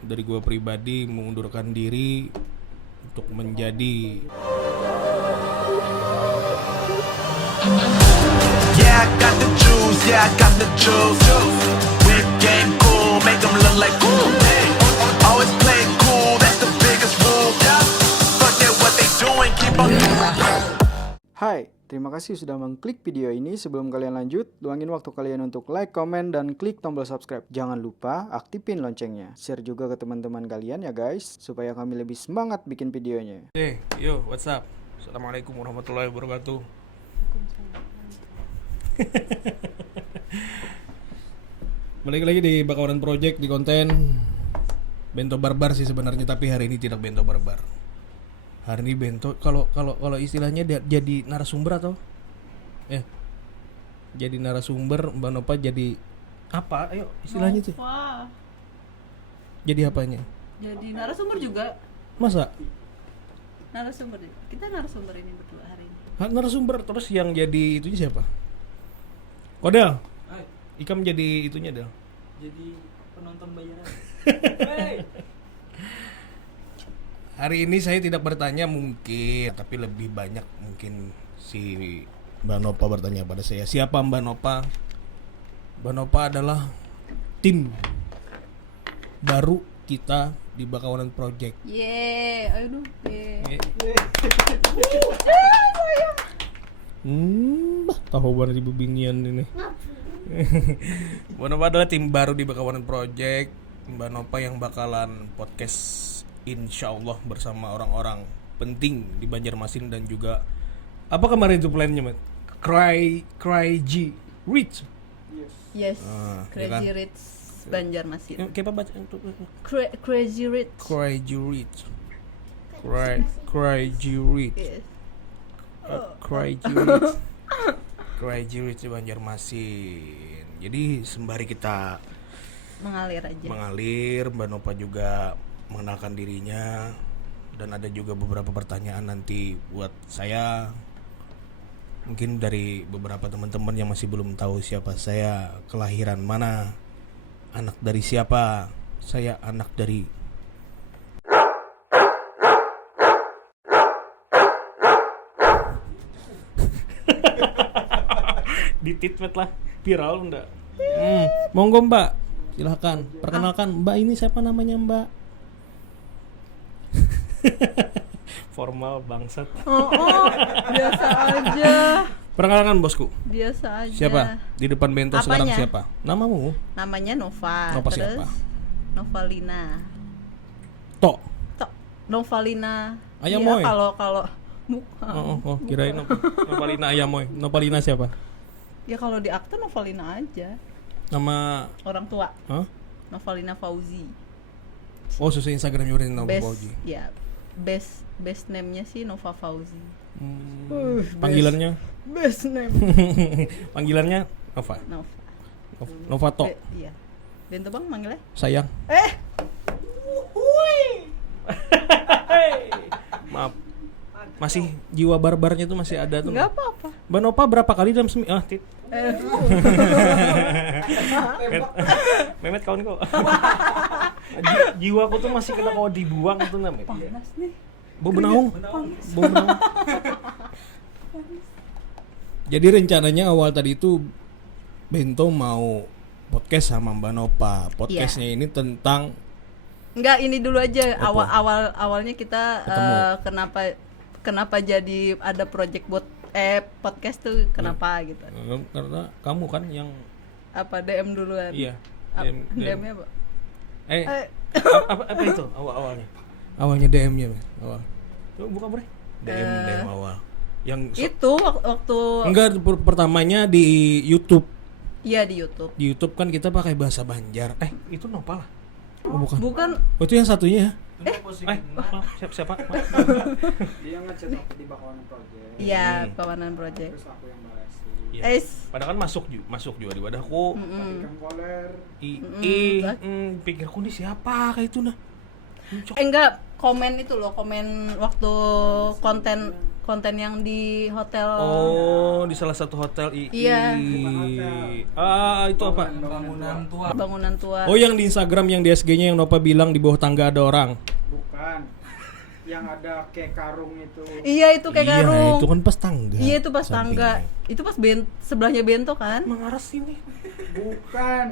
dari gue pribadi mengundurkan diri untuk menjadi Yeah, I got the juice, yeah, I got the juice. Whip game cool, make them look like cool. Always play cool, that's the biggest rule. Forget what they doing, keep on. Hai, terima kasih sudah mengklik video ini. Sebelum kalian lanjut, luangin waktu kalian untuk like, komen, dan klik tombol subscribe. Jangan lupa aktifin loncengnya. Share juga ke teman-teman kalian ya guys, supaya kami lebih semangat bikin videonya. yo, what's up? Assalamualaikum warahmatullahi wabarakatuh. Balik lagi di Bakawanan Project di konten Bento Barbar sih sebenarnya, tapi hari ini tidak Bento Barbar. Hari ini Bento kalau istilahnya jadi narasumber atau jadi narasumber, Mbak Nopa jadi apa? Ayo istilahnya tuh. Jadi apanya? Jadi narasumber juga. Masa? Narasumber. Kita narasumber ini berdua hari ini. Narasumber terus yang jadi itunya siapa? Kodel. Ikam jadi itunya Del. Jadi penonton bayaran. Hari ini saya tidak bertanya mungkin, tapi lebih banyak mungkin si Mbak Nopa bertanya pada saya. Siapa Mbak Nopa? Mbak Nopa adalah tim baru kita di Bakawanan Project. Aduh. Tahu banget ibu binian ini. Mbak Nopa adalah tim baru di Bakawanan Project. Mbak Nopa yang bakalan podcast insyaallah bersama orang-orang penting di Banjarmasin dan juga apa kemarin itu plannya, Mat? Crazy Rich. Yes. Ya kan? Crazy Rich Banjarmasin. Kayak apa baca? Crazy Rich. Crazy Rich. Crazy Rich. Yes. Crazy Rich. Crazy Rich Banjarmasin. Jadi sembari kita Mengalir aja. Mbak Nopa juga mengenalkan dirinya dan ada juga beberapa pertanyaan nanti buat saya. Mungkin dari beberapa teman-teman yang masih belum tahu siapa saya, kelahiran mana, anak dari siapa. Saya anak dari dititmet lah, viral enggak? Monggo Mbak, silahkan perkenalkan. Mbak ini siapa namanya Mbak? Formal bangsat. Biasa aja. Perkenalkan bosku. Biasa aja. Siapa? Di depan Bento sekarang Apanya? siapa? Namamu? Namanya Nova. Nova Terus siapa? Novalina. Tok. Novalina. Ayamoy. Iya, kalau bukan. Oh, kirain Novalina Ayamoy. Novalina siapa? Ya kalau di akte Novalina aja. Nama Orang tua. Hah? Novalina Fauzi. Oh, sesuai Instagram juga Nova Fauzi. Ya, best name-nya sih Nova Fauzi. Panggilannya? Best name. Panggilannya Nova. Nova Tok. Iya. Bento Bang manggilnya? Sayang. Maaf. Masih jiwa barbarnya tuh masih ada tuh. Enggak apa-apa. Mbak Nopa berapa kali dalam tit. Memet kawan kau. Jiwaku tuh masih kena kau dibuang tuh namanya. Panas nih. Bau benaung. Jadi rencananya awal tadi itu Bento mau podcast sama Mbak Nopa. Podcastnya ini tentang Enggak, ini dulu aja. Apa? Awalnya kita Ketemu. kenapa jadi ada project buat podcast tuh kenapa gitu. karena kamu kan yang Apa DM duluan? iya. DM-nya apa? Apa itu awalnya? Awalnya DM-nya, Mas. Awal. Coba buka, Bre. DM awal. Yang Itu waktu enggak pertamanya di YouTube. Iya di YouTube. Di YouTube kan kita pakai bahasa Banjar. Itu Nopal lah. Oh, bukan. Bukan. Oh, itu yang satunya ya? Maaf, siapa? Maaf. Dia ngechat aku di Bakawanan Project. Iya, Kawanan Project. Terus aku yang balas. Iya. Padahal kan masuk juga di wadahku. Ikan koler. Pikirku nih siapa kayak itu nah. Enggak, komen itu loh, komen waktu konten yang di hotel. Oh, di salah satu hotel Iya. Itu apa? Bangunan tua. Oh, yang di Instagram yang di SG-nya yang Nova bilang di bawah tangga ada orang. Bukan. Yang ada kayak karung itu. Iya, itu kayak karung. Itu kan pas tangga. Iya, itu pas Sampingnya. tangga. Itu pas sebelahnya bento kan? Mengarah sini. Bukan.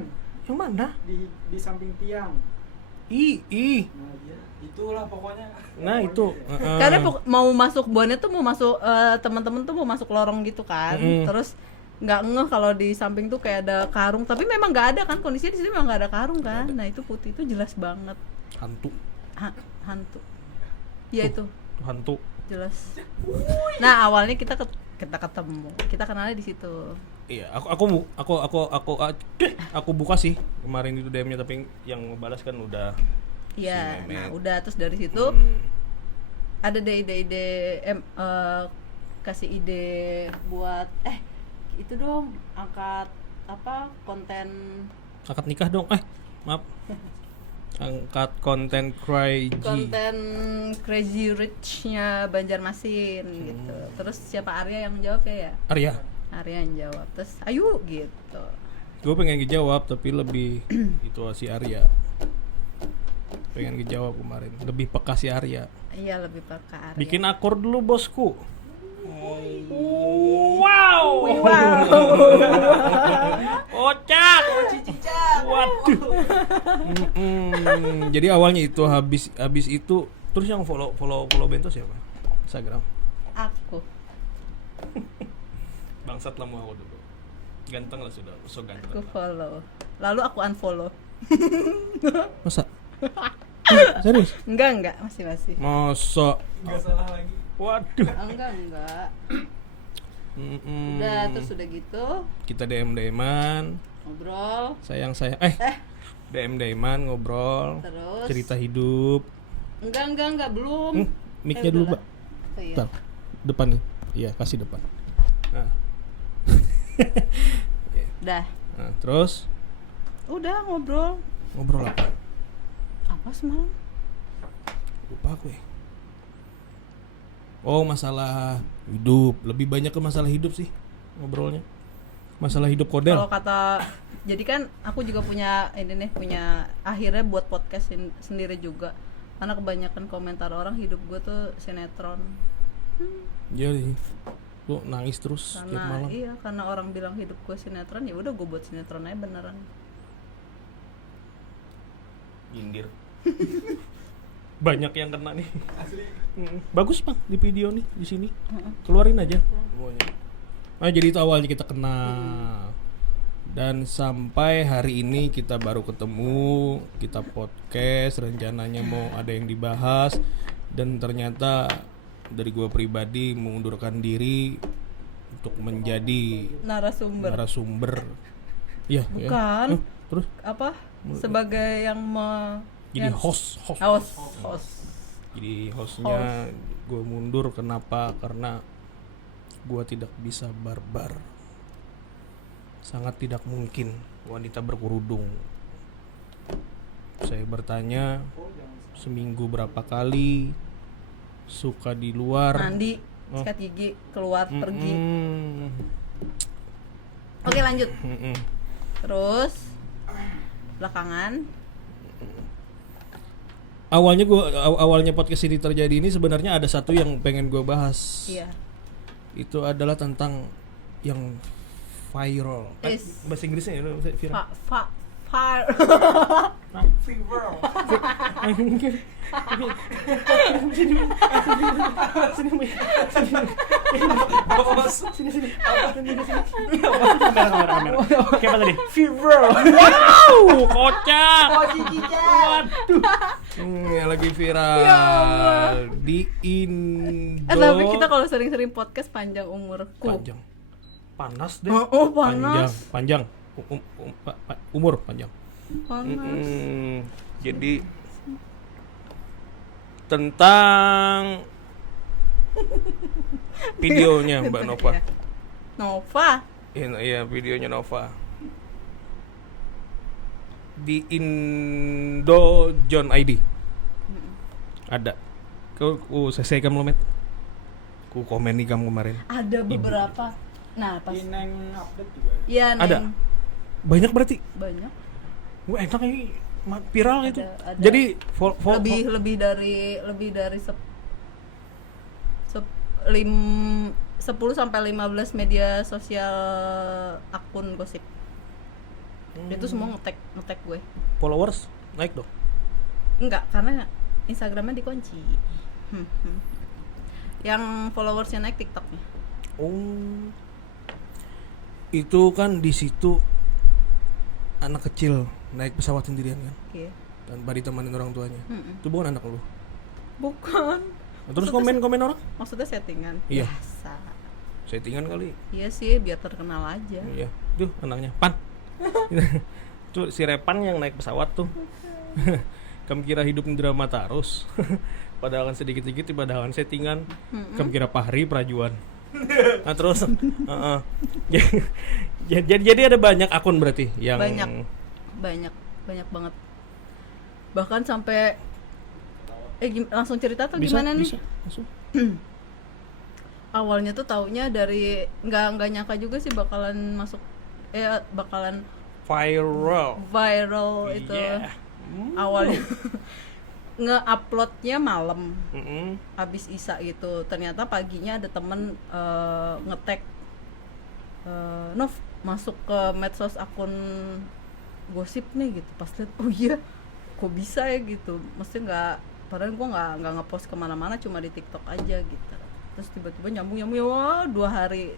Yang mana? Di samping tiang. Itulah pokoknya. Nah, itu. Karena mau masuk buannya tuh mau masuk teman-teman tuh mau masuk lorong gitu kan. Terus nggak ngeh kalau di samping tuh kayak ada karung, tapi memang nggak ada kan, kondisinya di sini memang nggak ada karung kan. Nah, itu putih itu jelas banget. Hantu. Hantu. Ya itu Hantu. jelas. Nah, awalnya kita ketemu. Kita kenalnya di situ. Iya, aku buka sih kemarin itu DM-nya, tapi yang membalas kan udah Iya, si Memet. nah udah terus dari situ ada deh ide kasih ide buat itu dong angkat apa konten akad nikah dong. Maaf. Angkat konten Crazy Rich-nya Banjarmasin gitu. Terus siapa Arya yang menjawab ya? Arya. Arya yang jawab. Terus ayo gitu. Gue pengen ngejawab tapi lebih itu si Arya. Pengen ngejawab kemarin. Lebih peka si Arya. Iya, lebih peka Arya. Bikin akor dulu, bosku. Wow. Kocak. Waduh. Jadi awalnya itu habis itu terus yang follow Bento siapa? Instagram. Aku. Bangsat lah mau aku dulu. Ganteng lah sudah, so ganteng. Aku follow. Lalu aku unfollow. Masa? Serius? Enggak, masih. Masa? Enggak salah lagi. Waduh. Enggak. Udah terus udah gitu Kita DM-an, ngobrol. sayang. DM-an ngobrol. Terus Cerita hidup. Enggak belum. Mic-nya dulu, udah Mbak. lah. Oh, iya. Bentar. Depan nih. Iya, kasih depan. Nah. Udah. Nah, terus Udah ngobrol. ngobrol apa? Apa semalam? Lupa aku ya. Oh, masalah hidup. Lebih banyak ke masalah hidup sih ngobrolnya. Masalah hidup kodel. Kalau kata jadi kan aku juga punya punya akhirnya buat podcast sendiri juga. Karena kebanyakan komentar orang hidup gue tuh sinetron. Iya sih. Lu nangis terus tiap Karena malam. iya, karena orang bilang hidup gue sinetron, ya udah gue buat sinetron aja beneran. Nyindir. Banyak yang kena nih. Asli. Bagus Bang di video nih di sini. Keluarin aja semuanya. Nah, jadi itu awalnya kita kenal. Dan sampai hari ini kita baru ketemu, kita podcast, rencananya mau ada yang dibahas dan ternyata dari gua pribadi mengundurkan diri untuk menjadi narasumber. Iya, Bukan. ya. Terus Apa? Sebagai yang jadi yang- host. host. Jadi hostnya gue mundur kenapa? Karena gue tidak bisa barbar. Sangat tidak mungkin wanita berkerudung. Saya bertanya seminggu berapa kali suka di luar. Mandi, Oh. sikat gigi, keluar, pergi. Mm-mm. Oke, lanjut. Mm-mm. Terus belakangan Awalnya podcast ini terjadi ini sebenarnya ada satu yang pengen gue bahas. iya. Itu adalah tentang yang viral. Is. Bahasa Inggrisnya ya viral. Fever. Kamera. Kayak apa tadi? Fever. Wow, kocak. Waduh. Yang lagi viral di Indo. Tapi kita kalau sering-sering podcast panjang umurku. Panjang. Panas deh. Oh, panas. Panjang. Umur panjang. Panas. Jadi tentang videonya Mbak Nova. Nova. Iya, videonya Nova. Di Indo John ID. Ada. Kau selesaikan belum, Met? Ku komen nih kamu kemarin. Ada beberapa. Nah, pas Di Neng update juga. iya Ada? Neng. Banyak berarti. Banyak. Wah, enak ini viral itu. Ada. Jadi Lebih dari 10 sampai 15 media sosial akun gosip. Itu semua ngetek gue. followers naik dong. Enggak, karena Instagramnya dikunci. Yang followersnya naik TikToknya. Oh. Itu kan di situ anak kecil naik pesawat sendirian kan Iya. tanpa ditemanin orang tuanya. Mm-mm. Itu bukan anak lu. Bukan. Terus Maksudnya komen orang? Maksudnya settingan. Iya. Biasa. Settingan kali. Iya sih, biar terkenal aja. Iya. Tuh anaknya Pan. Tuh si Repan yang naik pesawat tuh. Kamu kira hidup drama terus. Padahal kan sedikit-sedikit padahal kan settingan. Kamu kira Fahri Prajuan. Nah terus jadi ada banyak akun berarti yang Banyak banget. Bahkan sampai langsung cerita atau gimana nih? Bisa, langsung. Awalnya tuh taunya dari nggak nyangka juga sih bakalan viral itu. Yeah. Awalnya nge-uploadnya malam Mm-mm. habis isa gitu. Ternyata paginya ada temen nge-tag Nov masuk ke medsos akun gosip nih gitu. Pas liat, oh iya kok bisa ya gitu. Maksudnya nggak, padahal gue nggak nge-post kemana-mana, cuma di TikTok aja gitu. Terus tiba-tiba nyambung wah 2 hari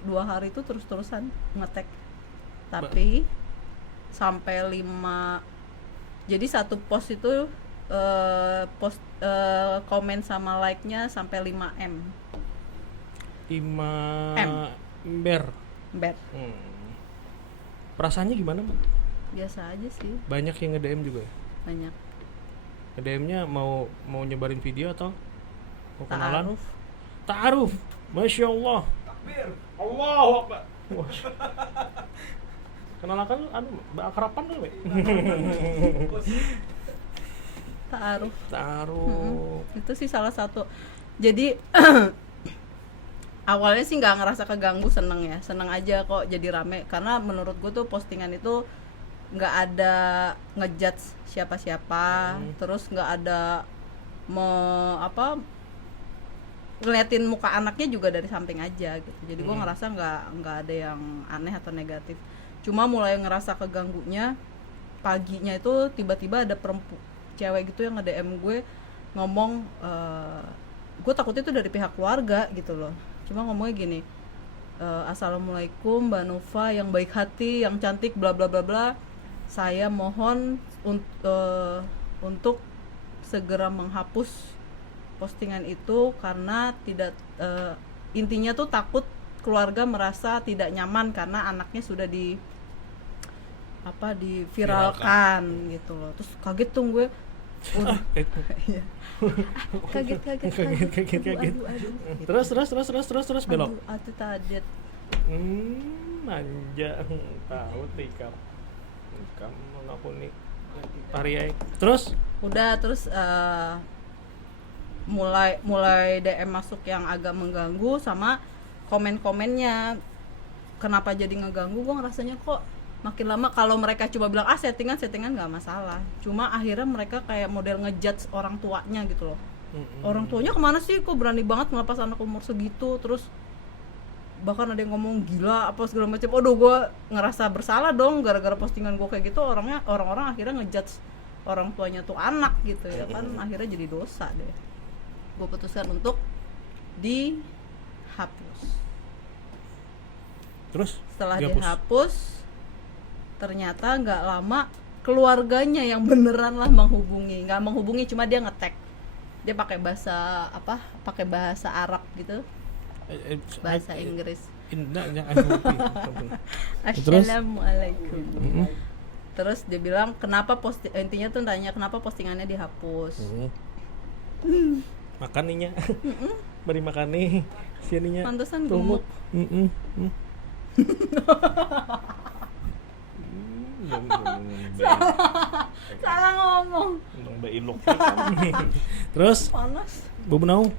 itu terus-terusan nge-tag. Tapi sampai 5, jadi satu post itu komen sama like-nya sampai 5M. Ember. Bad. Perasaannya gimana, Mbak? Biasa aja sih, Banyak yang nge-DM juga ya? banyak. Nge-DM-nya mau nyebarin video atau mau kenalan? Ta'aruf. Ta'aruf. Masya Allah. Takbir. Allahu Akbar. Kenalakan akraban lu, Mbak? Ta'aruf. Ta'aruf. Itu sih salah satu. Jadi awalnya sih nggak ngerasa keganggu, seneng aja kok jadi rame, karena menurut gue tuh postingan itu nggak ada ngejudge siapa-siapa, terus nggak ada ngeliatin muka anaknya juga dari samping aja gitu. Jadi gue ngerasa nggak ada yang aneh atau negatif. Cuma mulai ngerasa keganggunya paginya itu tiba-tiba ada cewek gitu yang nge-DM gue ngomong, gue takutnya itu dari pihak keluarga gitu loh. Cuma ngomongnya gini, Assalamualaikum Mbak Nova yang baik hati, yang cantik, bla bla bla bla. Saya mohon untuk segera menghapus postingan itu karena tidak, intinya tuh takut keluarga merasa tidak nyaman karena anaknya sudah diviralkan gitu loh. Terus kaget tuh gue. Iya. Kaget. Aduh. Terus belok. Aduh tadet. Manja tahu tikam mengampuni Pariai. Terus mulai DM masuk yang agak mengganggu sama komen-komennya. Kenapa jadi ngeganggu? Gue ngerasanya kok makin lama kalau mereka coba bilang settingan nggak masalah, cuma akhirnya mereka kayak model ngejudge orang tuanya gitu loh. Orang tuanya kemana sih, kok berani banget ngelepas anak umur segitu, terus bahkan ada yang ngomong gila apa segala macam. Aduh, gue ngerasa bersalah dong gara-gara postingan gue kayak gitu. Orang-orang akhirnya ngejudge orang tuanya tuh anak gitu ya kan, akhirnya jadi dosa deh. Gue putuskan untuk dihapus. Terus Setelah dihapus ternyata nggak lama keluarganya yang beneran lah nggak menghubungi, cuma dia nge-tag, dia pakai bahasa Arab gitu, bahasa Inggris. Assalamualaikum. Terus dia bilang intinya tuh tanya kenapa postingannya dihapus. Makan ninya. Beri makan nih sininya. Pantesan gemuk. Salah ngomong. Mbak Ilok. Terus Panas. Bu Benau.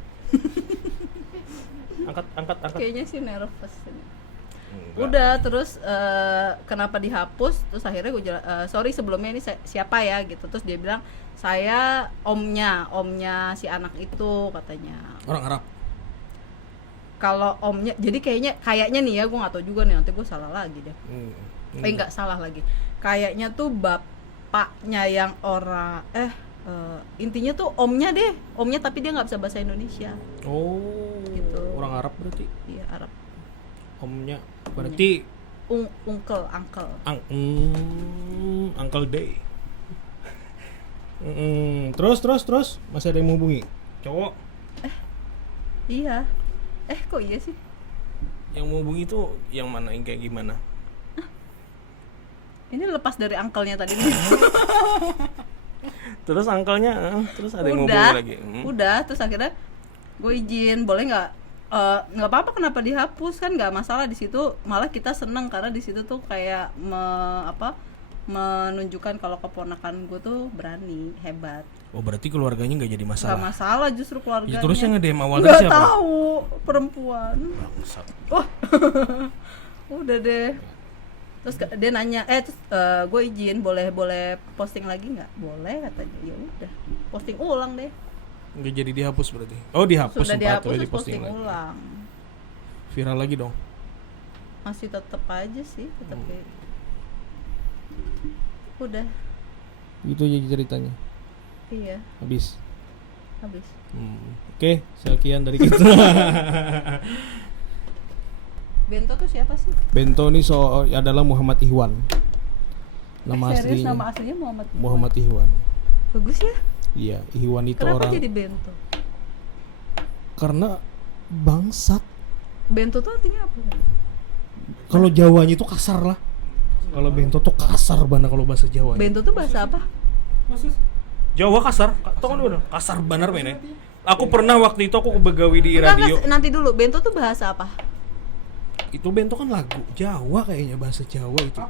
Angkat. Kayaknya sih nervous ini. Enggak. Udah terus kenapa dihapus? Terus akhirnya gue sorry sebelumnya ini siapa ya gitu. Terus dia bilang saya omnya si anak itu katanya. Orang Arab. Kalau omnya, jadi kayaknya nih ya, gue nggak tahu juga nih, nanti gue salah lagi deh. Nggak salah lagi. Kayaknya tuh bapaknya yang orang intinya tuh omnya tapi dia nggak bisa bahasa Indonesia. Oh, Gitu. orang Arab berarti. Iya Arab. Omnya berarti Uncle. Uncle Day. Terus masih ada yang menghubungi cowok. Iya. Kok iya sih? Yang menghubungi itu yang mana, yang kayak gimana? Ini lepas dari uncle-nya tadi. Terus uncle-nya, terus ada yang menghubungi lagi. Udah, terus akhirnya gue izin, boleh nggak? Nggak apa-apa, kenapa dihapus, kan nggak masalah di situ. Malah kita seneng karena di situ tuh kayak menunjukkan kalau keponakan gue tuh berani, hebat. Oh, berarti keluarganya nggak jadi masalah. Nggak masalah justru keluarganya. Ya, terus yang nge-DM awalnya nggak siapa? tahu, perempuan. Bangsat. Wah, udah deh. Terus dia nanya, gue izin boleh posting lagi nggak? Boleh katanya. Ya udah, posting ulang deh. Nggak jadi dihapus berarti. Oh, dihapus Sudah sempat, dihapus tapi terus diposting posting lagi. ulang. Viral lagi dong. Masih tetep aja sih, tetep kayak. Udah, Itu aja ceritanya. iya, Habis. Oke, sekian dari kita. Bento tuh siapa sih? Bento ini adalah Muhammad Ihwan. Nama Serius aslinya nama aslinya Muhammad Ihwan. Bagus ya? Iya, Ihwan itu Kenapa orang jadi Bento? karena bangsat. Bento tuh artinya apa? Kalau Jawanya itu kasar lah. Kalau Bento tuh kasar banget kalau bahasa Jawa. Bento tuh bahasa apa? Maksud Jawa kasar. Tahu kan udah kasar benar men. Aku pernah waktu itu aku begawi di radio. Nanti dulu, Bento tuh bahasa apa? Itu Bento kan lagu Jawa kayaknya, bahasa Jawa itu.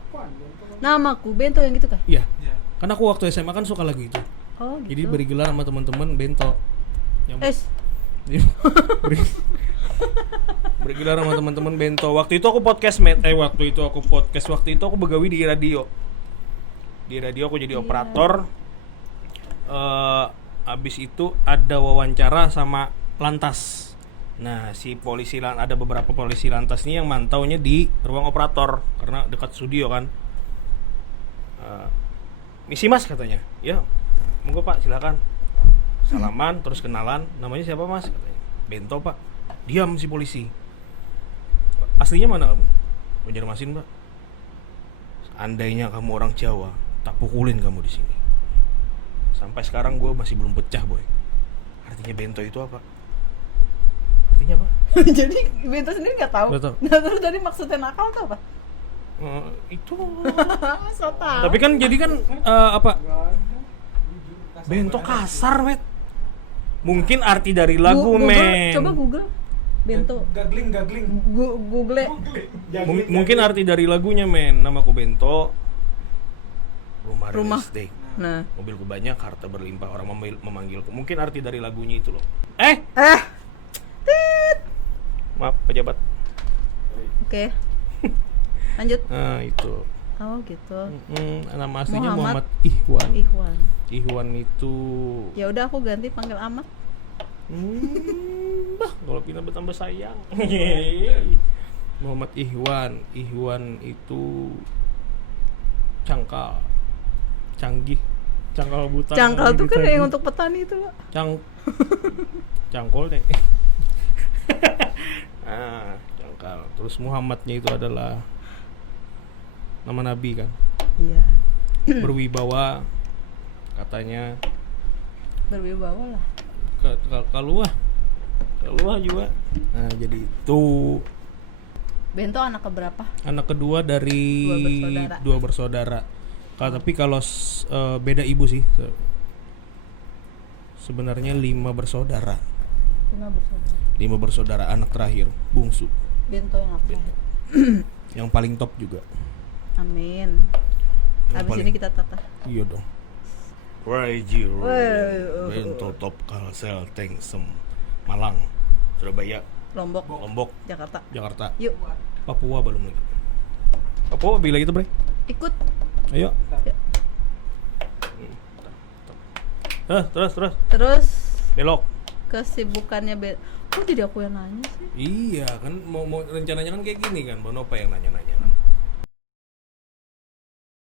Namaku Bento yang gitu kah? Iya. ya. Karena aku waktu SMA kan suka lagu itu. Oh gitu. Jadi beri gelar sama teman-teman Bento. Bergelar sama teman-teman Bento. Waktu itu aku podcast waktu itu aku begawi di radio. Di radio aku jadi operator. Abis itu ada wawancara sama lantas. Nah, ada beberapa polisi lantas nih yang mantaunya di ruang operator karena dekat studio kan. Misi Mas katanya. Ya, monggo Pak, silakan. Salaman, terus kenalan. Namanya siapa Mas? Katanya. Bento Pak. Diam si polisi. Aslinya mana kamu? Banjarmasin Pak. Seandainya kamu orang Jawa, tak pukulin kamu di sini. Sampai sekarang gue masih belum pecah boy. Artinya Bento itu apa? Artinya apa? Jadi Bento sendiri nggak tahu. Nggak tahu. Nah, terus tadi maksudnya nakal tuh apa? Itu. So tahu. Tapi kan jadi kan apa? Bento kasar wet. Mungkin arti dari lagu men. Coba Google Bento. Gagling. Google. Mungkin arti dari lagunya men. Namaku Bento. Rumah. Steak. Nah. Mobilku banyak, harta berlimpah, orang memanggilku. Mungkin arti dari lagunya itu loh. Maaf pejabat. Oke. Lanjut. Nah itu. Oh gitu. Nama aslinya Muhammad Muhammad Ihwan. Ihwan. Ihwan itu. Ya udah aku ganti panggil Ahmad. Bah, kalau pindah bertambah sayang. Muhammad Ihwan. Ihwan itu cangkal, canggih, cangkal buta. Cangkal tuh kan yang untuk petani itu, Pak. Cangkol deh. Cangkal. Terus Muhammadnya itu adalah nama Nabi kan. Iya. Berwibawa katanya. Berwibawa lah. Kaluah juga. Nah jadi itu Bento anak keberapa? anak kedua dari dua bersaudara. Tapi kalau beda ibu sih. Sebenarnya 5 bersaudara. 5 bersaudara, anak terakhir, bungsu. Bento yang apa? Yang paling top juga. Amin. Abis ini kita tata. Iya dong. Raiju Bento Top Kalsel Tank Malang Surabaya Lombok, Jakarta. Jakarta, Yuk, Papua belum lagi. Papua bila gitu bre? ikut. Ayo. Ya. Terus Terus belok. kesibukannya kok jadi aku yang nanya sih? Iya kan mau rencananya kan kayak gini kan, Mbak Nova yang nanya-nanya.